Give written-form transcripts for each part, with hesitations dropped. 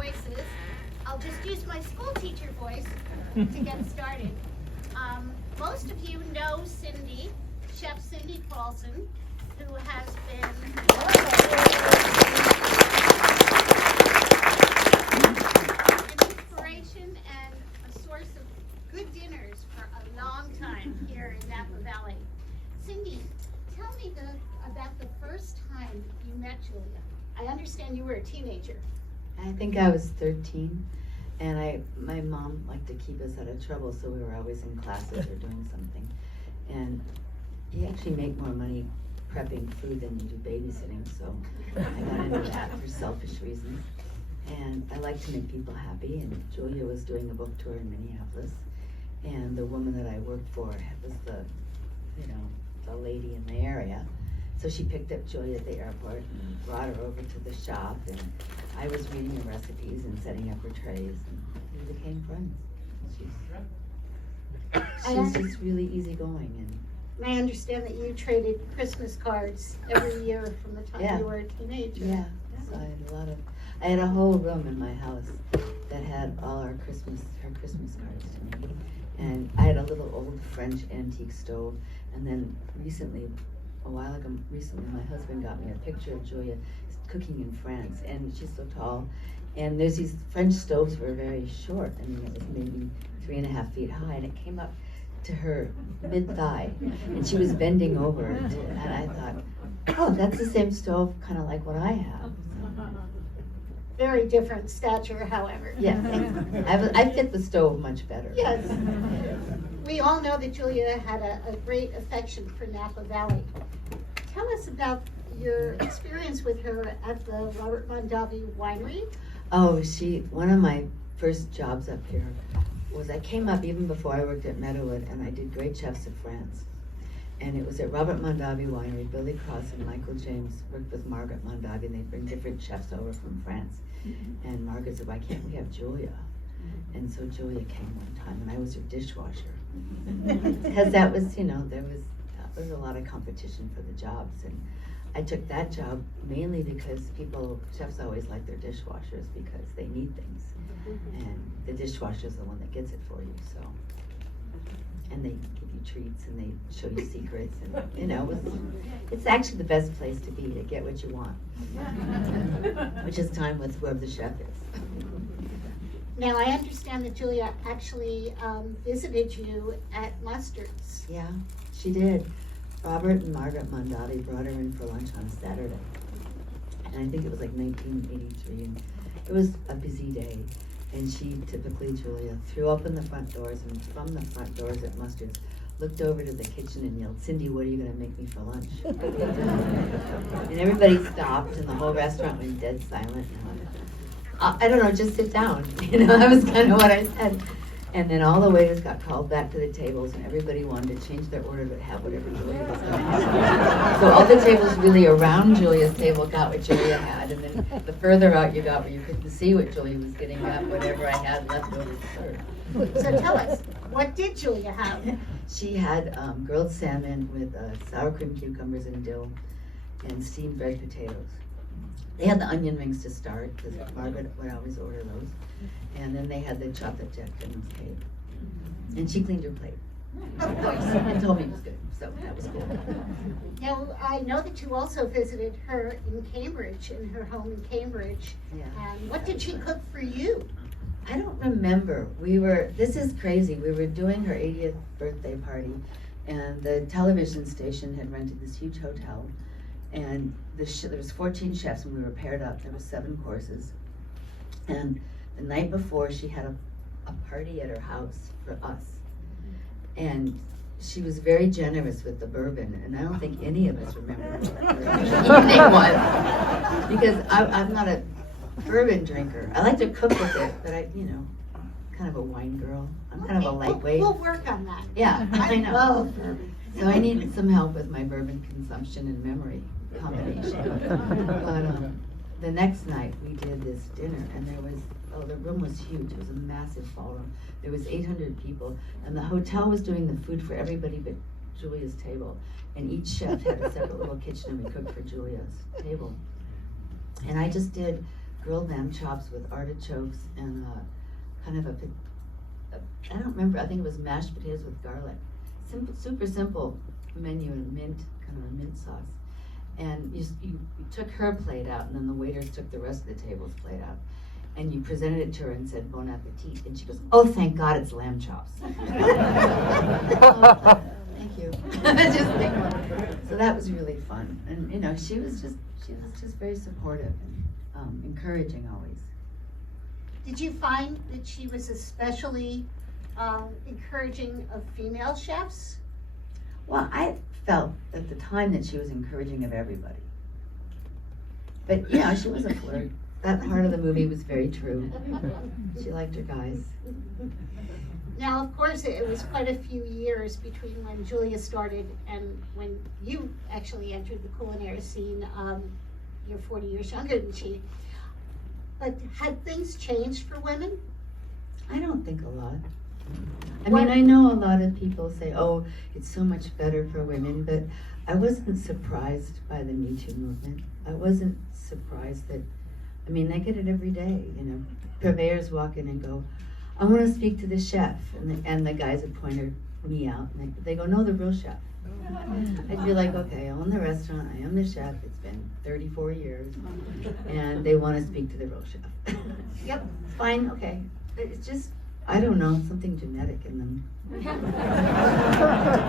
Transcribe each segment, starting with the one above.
voices. I'll just use my school teacher voice to get started. Most of you know Cindy, Chef Cindy Pawlcyn, who has been an inspiration and a source of good dinners for a long time here in Napa Valley. Cindy, tell me about the first time you met Julia. I understand you were a teenager. I think I was 13, and my mom liked to keep us out of trouble, so we were always in classes or doing something. And you actually make more money prepping food than you do babysitting, so I got into that for selfish reasons. And I like to make people happy, and Julia was doing a book tour in Minneapolis, and the woman that I worked for was the lady in the area. So she picked up Julia at the airport and brought her over to the shop, and I was reading the recipes and setting up her trays, and we became friends. She's just really easygoing. And I understand that you traded Christmas cards every year from the time you were a teenager. Yeah, so I had a whole room in my house that had all her Christmas cards to me. And I had a little old French antique stove, and then a while ago, my husband got me a picture of Julia cooking in France, and she's so tall. And there's these French stoves were very short. I mean, it was maybe 3.5 feet high, and it came up to her mid-thigh, and she was bending over it. And I thought, oh, that's the same stove, kind of like what I have. Very different stature, however. Yes, I fit the stove much better. Yes. We all know that Julia had a great affection for Napa Valley. Tell us about your experience with her at the Robert Mondavi Winery. Oh, one of my first jobs up here was I came up even before I worked at Meadowood, and I did Great Chefs of France. And it was at Robert Mondavi Winery. Billy Cross and Michael James worked with Margaret Mondavi, and they bring different chefs over from France. And Margaret said, why can't we have Julia? And so Julia came one time, and I was her dishwasher. Because that was, there was a lot of competition for the jobs. And I took that job mainly because chefs always like their dishwashers because they need things. And the dishwasher is the one that gets it for you, so. And they give you treats, and they show you secrets, and it's actually the best place to be, to get what you want. Which is time with whoever the chef is. Now, I understand that Julia actually visited you at Mustard's. Yeah, she did. Robert and Margaret Mondavi brought her in for lunch on a Saturday. And I think it was like 1983, and it was a busy day. And Julia, threw open the front doors, and from the front doors at Mustard's, looked over to the kitchen and yelled, Cindy, what are you going to make me for lunch? And everybody stopped, and the whole restaurant went dead silent. I don't know, just sit down. That was kind of what I said. And then all the waiters got called back to the tables, and everybody wanted to change their order to have whatever Julia was going to have. So all the tables really around Julia's table got what Julia had, and then the further out you got where you couldn't see what Julia was getting, got whatever I had left over to serve. So tell us, what did Julia have? She had grilled salmon with sour cream cucumbers and dill, and steamed red potatoes. They had the onion rings to start, because Margaret would always order those. And then they had the chocolate Jack Daniels cake. And she cleaned her plate. Of course. And told me it was good, so that was cool. Now, I know that you also visited her in Cambridge, in her home in Cambridge. Yeah. And what did she cook for you? I don't remember. This is crazy. We were doing her 80th birthday party, and the television station had rented this huge hotel. And there was 14 chefs, and we were paired up. There were 7 courses. And the night before, she had a party at her house for us. And she was very generous with the bourbon, and I don't think any of us remember what the evening was. Because I'm not a bourbon drinker. I like to cook with it, but kind of a wine girl. I'm kind of a lightweight. We'll work on that. Yeah, I know. love bourbon. So I needed some help with my bourbon consumption and memory combination. But the next night we did this dinner, and the room was huge. It was a massive ballroom. There was 800 people, and the hotel was doing the food for everybody but Julia's table. And each chef had a separate little kitchen, and we cooked for Julia's table. And I just did grilled lamb chops with artichokes and kind of I don't remember, I think it was mashed potatoes with garlic. Simple, super simple menu, and mint, kind of a mint sauce. And you took her plate out, and then the waiters took the rest of the table's plate out. And you presented it to her and said, "Bon appetit." And she goes, "Oh, thank God it's lamb chops." Oh, thank you. Just think about it. So that was really fun. And, she was just very supportive and encouraging always. Did you find that she was especially encouraging of female chefs? Well, I felt at the time that she was encouraging of everybody. But, she was a flirt. That part of the movie was very true. She liked her guys. Now, of course, it was quite a few years between when Julia started and when you actually entered the culinary scene. You're 40 years younger than she. But had things changed for women? I don't think a lot. I know a lot of people say, "Oh, it's so much better for women," but I wasn't surprised by the Me Too movement. I wasn't surprised that, they get it every day, Purveyors walk in and go, "I want to speak to the chef," and the guys would point me out, and they go, "No, the real chef." I'd be like, "Okay, I own the restaurant, I am the chef, it's been 34 years, and they want to speak to the real chef." Yep, fine, okay. It's just, I don't know, something genetic in them. It's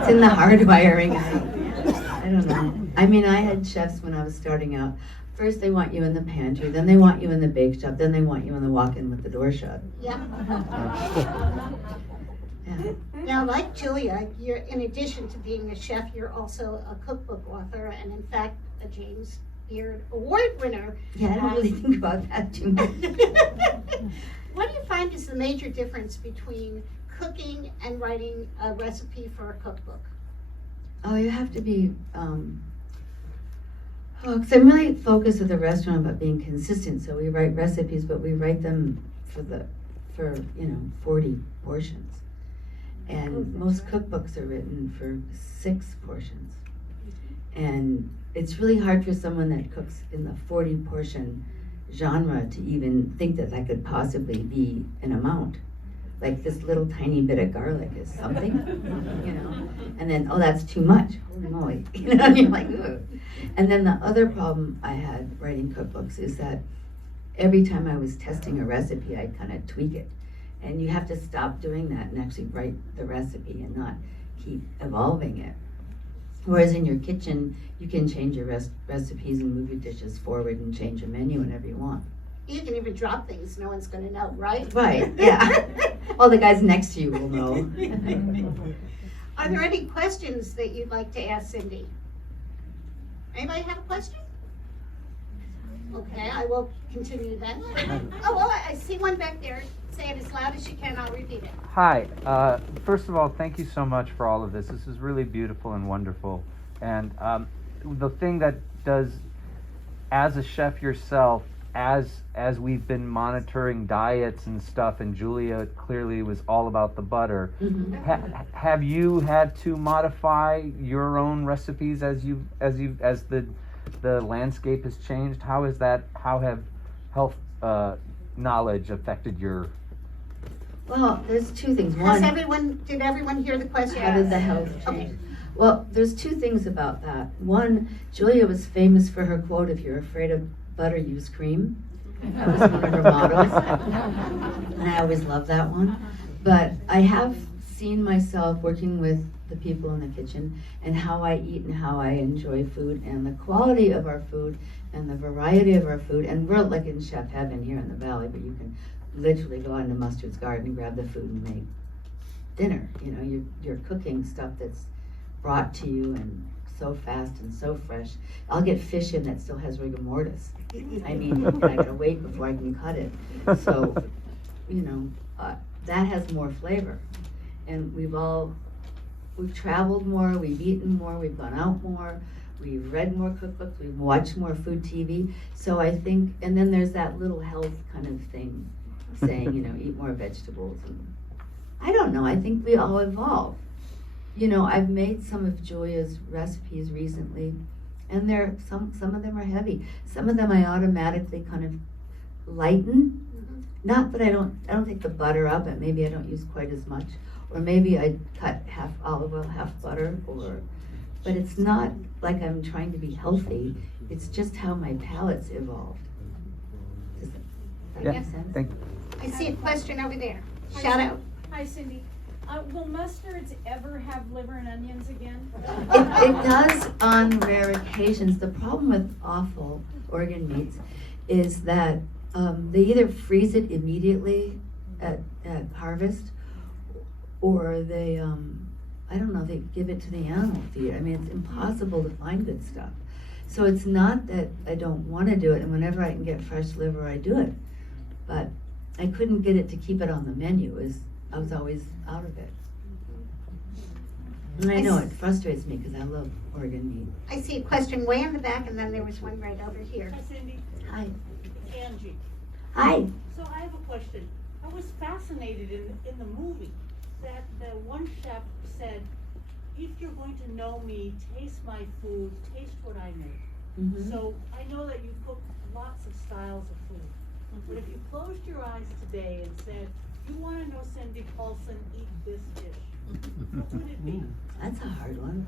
in the hardwiring. I don't know. I had chefs when I was starting out. First they want you in the pantry, then they want you in the bake shop, then they want you in the walk-in with the door shut. Yeah. Yeah. Now, like Julia, you're, in addition to being a chef, you're also a cookbook author, and in fact, a James Beard Award winner. Yeah, I don't really think about that too much. What do you find is the major difference between cooking and writing a recipe for a cookbook? Oh, you have to be, because I'm really focused with the restaurant about being consistent. So we write recipes, but we write them for 40 portions. And most cookbooks are written for 6 portions. And it's really hard for someone that cooks in the 40 portion genre to even think that could possibly be an amount. Like this little tiny bit of garlic is something, and then, oh, that's too much, holy moly, and you're like, ugh. And then the other problem I had writing cookbooks is that every time I was testing a recipe, I'd kind of tweak it. And you have to stop doing that and actually write the recipe and not keep evolving it. Whereas in your kitchen, you can change your recipes and move your dishes forward and change your menu whenever you want. You can even drop things, no one's going to know, right? Right, yeah. Well, the guys next to you will know. Are there any questions that you'd like to ask Cindy? Anybody have a question? Okay, I will continue then. Oh, well, I see one back there. Say it as loud as you can, I'll repeat it. Hi. First of all, thank you so much for all of this. This is really beautiful and wonderful. And the thing that does, as a chef yourself, as we've been monitoring diets and stuff, and Julia clearly was all about the butter. Mm-hmm. Have you had to modify your own recipes as the landscape has changed? How have health knowledge affected your? Well, there's 2 things. One, did everyone hear the question? How did the health change? Okay. Well, there's 2 things about that. One, Julia was famous for her quote, "If you're afraid of butter, use cream." That was one of her mottos. And I always love that one. But I have seen myself working with the people in the kitchen and how I eat and how I enjoy food and the quality of our food and the variety of our food. And we're like in chef heaven here in the valley, but you can literally go into Mustard's garden and grab the food and make dinner. You're cooking stuff that's brought to you and so fast and so fresh. I'll get fish in that still has rigor mortis. I gotta wait before I can cut it. So, that has more flavor. And we've traveled more, we've eaten more, we've gone out more, we've read more cookbooks, we've watched more food TV. So I think, and then there's that little health kind of thing saying, eat more vegetables. And I don't know, I think we all evolve. I've made some of Julia's recipes recently, and some of them are heavy. Some of them I automatically kind of lighten. Not that I don't take the butter up, and maybe I don't use quite as much, or maybe I cut half olive oil, half butter, but it's not like I'm trying to be healthy. It's just how my palate's evolved. Does that make sense? Thank you. I see a question over there. Shout out. Hi, Cindy. Will mustards ever have liver and onions again? It does on rare occasions. The problem with offal organ meats is that they either freeze it immediately at harvest, or they, I don't know, they give it to the animal feed. I mean, it's impossible to find good stuff. So it's not that I don't want to do it, and whenever I can get fresh liver, I do it. But I couldn't get it to keep it on the menu. I was always out of it. And I know it frustrates me because I love organ meat. I see a question way in the back, and then there was one right over here. Hi, Cindy. Hi. Angie. Hi. So I have a question. I was fascinated in the movie that the one chef said, if you're going to know me, taste my food, taste what I make. Mm-hmm. So I know that you cook lots of styles of food. But if you closed your eyes today and said, you want to know Cindy Pawlcyn, eat this dish, what would it be? That's a hard one.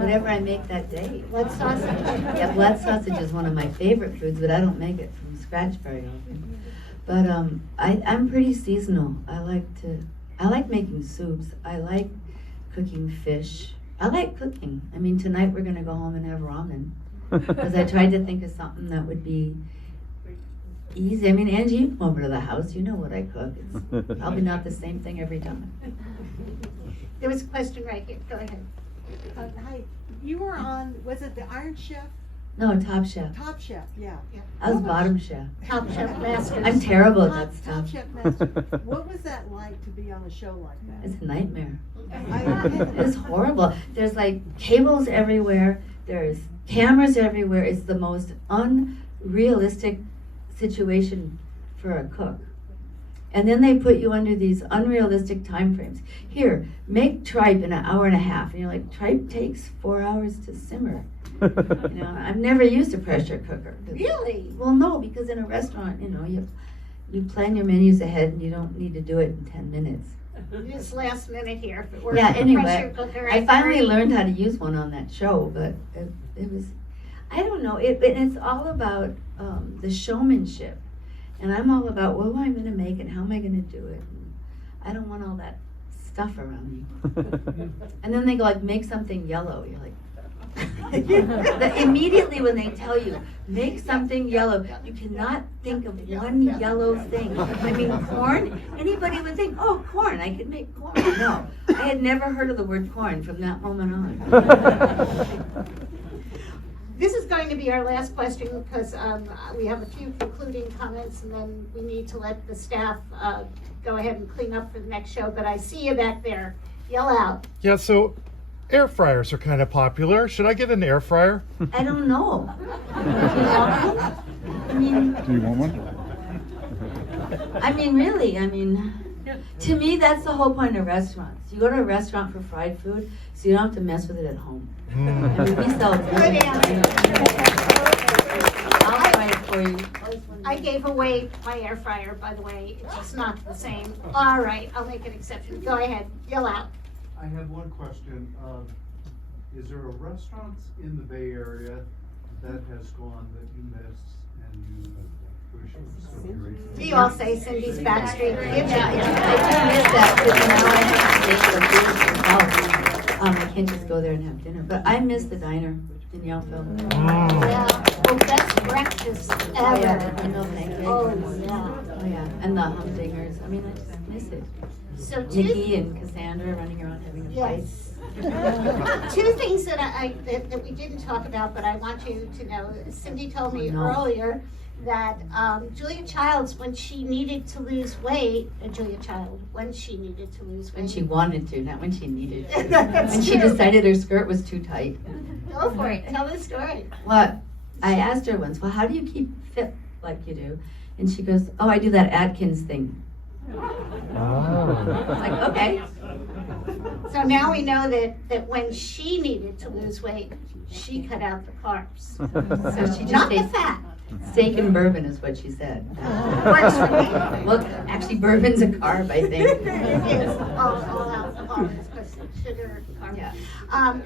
Whatever I make that day. Blood sausage. Yeah, blood sausage is one of my favorite foods, but I don't make it from scratch very often. But I'm pretty seasonal. I like making soups. I like cooking fish. I like cooking. I mean, tonight we're gonna go home and have ramen because I tried to think of something that would be easy. I mean, Angie, you come over to the house. You know what I cook. It's probably not the same thing every time. There was a question right here. Go ahead. Hi, you were on, was it the Iron Chef? No, Top Chef. Top Chef, yeah. I was Bottom Chef. Top Chef Masters. I'm terrible at that Top stuff. Chef Master. What was that like to be on a show like that? It's a nightmare. I- It's horrible. There's like cables everywhere. There's cameras everywhere. It's the most unrealistic situation for a cook. And then they put you under these unrealistic time frames. Here, make tripe in an hour and a half. And you're like, tripe takes 4 hours to simmer. You know, I've never used a pressure cooker. Really? Well, no, because in a restaurant, you plan your menus ahead and you don't need to do it in 10 minutes. This last minute here. If it were Yeah, a anyway, pressure cooker, I finally already- learned how to use one on that show, but it was, I don't know, it's all about the showmanship. And I'm all about what am I going to make and how am I going to do it. And I don't want all that stuff around me. And then they go like, make something yellow. You're like, immediately when they tell you, make something yellow, you cannot think of one yellow thing. I mean, corn, anybody would think, oh, corn, I could make corn. No, I had never heard of the word corn from that moment on. This is going to be our last question because we have a few concluding comments and then we need to let the staff go ahead and clean up for the next show. But I see you back there. Yell out. Yeah, so air fryers are kind of popular. Should I get an air fryer? I don't know. I mean, Do you want one? really, to me, that's the whole point of restaurants. You go to a restaurant for fried food, so you don't have to mess with it at home. I mean, we sell Good answer. I'll fry it for you. I gave away my air fryer, by the way. It's just not the same. All right, I'll make an exception. Go ahead. Yell out. I have one question. Is there a restaurant in the Bay Area that has gone that you missed and you wish was still great? You all say Cindy's Backstreet. I do miss that, because now I have to make the food myself. I can't just go there and have dinner. But I miss the diner in Yellville. Yeah. Well, best breakfast Oh, yeah, ever. the no pancakes. Oh, yeah. Oh, yeah, and the humdingers. I just miss it. So Nikki and Cassandra running around having a fight. Yes. Two things that that we didn't talk about, but I want you to know. Cindy told me earlier that Julia Childs, when she needed to lose weight, when she needed to lose weight. When she wanted to, not when she needed to. That's When she true. decided her skirt was too tight. Go for it. Tell the story. Well, I asked her once, well, how do you keep fit like you do? And she goes, oh, I do that Atkins thing. Like, okay. So now we know that when she needed to lose weight, she cut out the carbs. So she just Not the ate, fat. Steak and bourbon is what she said. Works for me. Well, actually, bourbon's a carb, I think. It is all alcohol is because sugar, carbon. Yeah.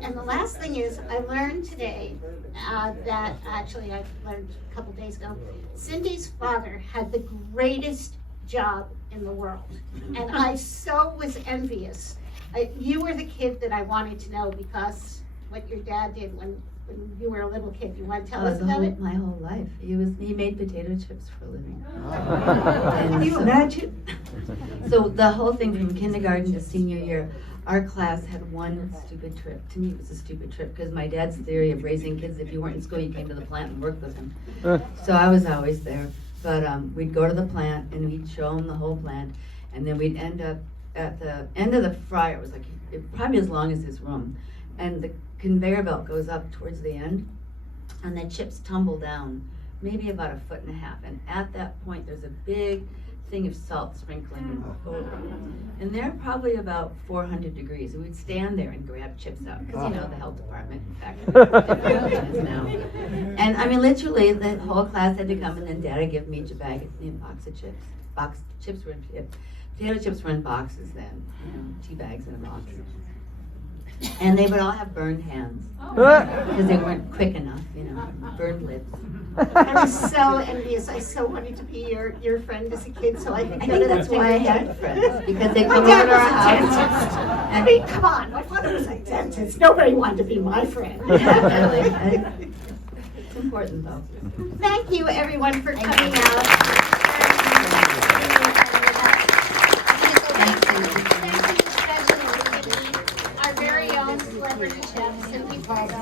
And the last thing is, I learned today that actually I learned a couple days ago. Cindy's father had the greatest job in the world, and I so was envious. You were the kid that I wanted to know because what your dad did when you were a little kid. You want to tell us about it? My whole life. He made potato chips for a living. Can you imagine? So the whole thing from kindergarten to senior year, our class had one stupid trip. To me, it was a stupid trip because my dad's theory of raising kids, if you weren't in school, you came to the plant and worked with him. So I was always there. But we'd go to the plant and we'd show them the whole plant, and then we'd end up at the end of the fryer. It was like probably as long as his room, and the conveyor belt goes up towards the end, and the chips tumble down maybe about 1.5 feet. And at that point, there's a big thing of salt sprinkling over, and they're probably about 400 degrees. And we'd stand there and grab chips out because the health department, in fact, is now. And I mean, literally, the whole class had to come, and then Dad would give me each a box of chips. Potato chips were in boxes then, tea bags in a box. And they would all have burned hands because they weren't quick enough, burned lips. I was so envious. I so wanted to be your friend as a kid, so I could I go think to the that's why I had friends, because they My come dad over to our was a house. dentist. I mean, come on, my father was a dentist. Nobody wanted to be my friend. Yeah, really. It's important though. Thank you, everyone, for coming out. Thank you especially our very own celebrity chef, Cindy Pawlcyn.